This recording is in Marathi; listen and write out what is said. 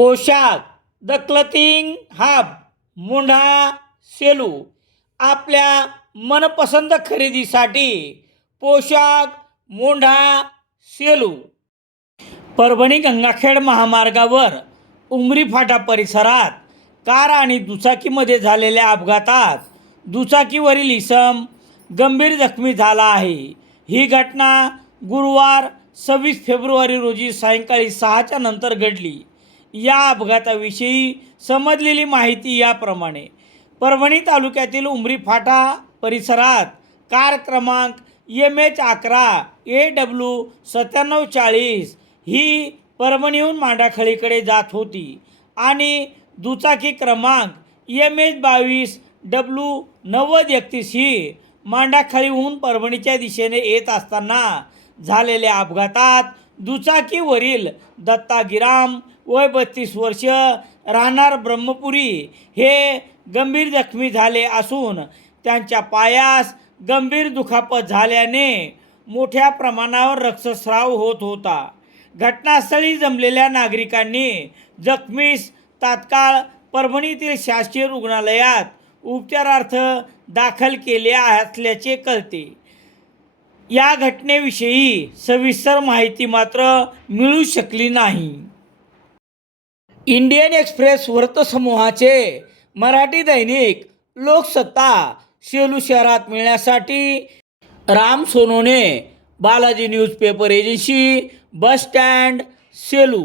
पोशाख द क्लथिंग हब मुंढा सेलू आपल्या मनपसंत खरेदीसाठी पोशाख मुंढा सेलू. परभणी गंगाखेड महामार्गावर उमरी फाटा परिसरात कार आणि दुचाकीमध्ये झालेल्या अपघातात दुचाकीवरील इसम गंभीर जखमी झाला आहे. ही घटना गुरुवार 26 फेब्रुवारी रोजी सायंकाळी 6च्या नंतर घडली. या अपघाताविषयी समजलेली माहिती याप्रमाणे. परभणी तालुक्यातील उमरी फाटा परिसरात कार क्रमांक MH11 AW 9740 ही परभणीहून मांडाखळीकडे जात होती आणि दुचाकी क्रमांक MH22 W 9031 ही मांडाखळीहून परभणीच्या दिशेने येत असताना झालेल्या अपघातात दुचाकीवरील दत्ता गिराम वय 32 वर्ष राहणार ब्रह्मपुरी हे गंभीर जखमी झाले असून त्यांच्या पायास गंभीर दुखापत झाल्याने मोठ्या प्रमाणावर रक्तस्राव होत होता. घटनास्थळी जमलेल्या नागरिकांनी जखमीस तात्काळ परभणीतील शासकीय रुग्णालयात उपचारार्थ दाखल केले असल्याचे कळते. या घटनेविषयी सविस्तर माहिती मात्र मिळू शकली नाही. इंडियन एक्सप्रेस वृत्तसमूहाचे मराठी दैनिक लोकसत्ता सेलू शहरात मिळण्यासाठी Ram Sonone, Balaji newspaper agency, bus stand, Selu.